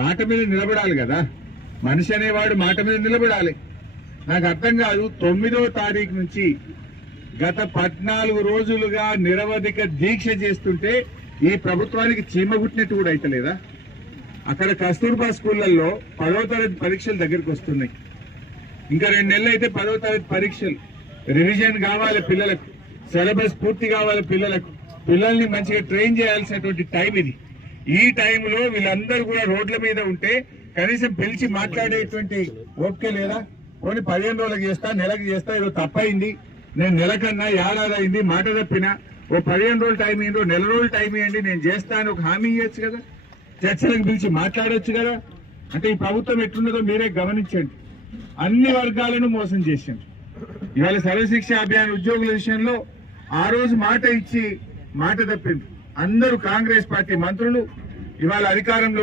మాట మీద నిలబడాలి కదా, మనిషి అనేవాడు మాట మీద నిలబడాలి. నాకు అర్థం కాదు, 9వ తారీఖు నుంచి గత 14 రోజులుగా నిరవధిక దీక్ష చేస్తుంటే ఈ ప్రభుత్వానికి చీమ గుట్టినట్టు కూడా అయితలేదా? అక్కడ కస్తూర్బా స్కూళ్లలో 10వ తరగతి పరీక్షలు దగ్గరికి వస్తున్నాయి. ఇంకా 2 నెలలు అయితే 10వ తరగతి పరీక్షలు. రివిజన్ కావాలి పిల్లలకు, సిలబస్ పూర్తి కావాలి పిల్లలకు, పిల్లల్ని మంచిగా ట్రైన్ చేయాల్సినటువంటి టైం ఇది. ఈ టైంలో వీళ్ళందరూ కూడా రోడ్ల మీద ఉంటే కనీసం పిలిచి మాట్లాడేటువంటి ఓపిక లేదా? పోనీ 15 రోజులకు చేస్తా, నెలకు చేస్తా, ఏదో తప్పైంది, నేను నెల కన్నా ఏడాది అయింది, మాట తప్పినా, ఓ 15 రోజులు టైం ఇవ్వండి, నెల రోజులు టైం ఇవ్వండి, నేను చేస్తా అని ఒక హామీ ఇవ్వచ్చు కదా, చర్చలకు పిలిచి మాట్లాడొచ్చు కదా. అంటే ఈ ప్రభుత్వం ఎట్లున్నదో మీరే గమనించండి. అన్ని వర్గాలను మోసం చేసింది. ఇవాళ సర్వశిక్ష అభియాన్ ఉద్యోగుల విషయంలో ఆ రోజు మాట ఇచ్చి మాట తప్పింది. అందరూ కాంగ్రెస్ పార్టీ మంత్రులు ఇవాళ అధికారంలో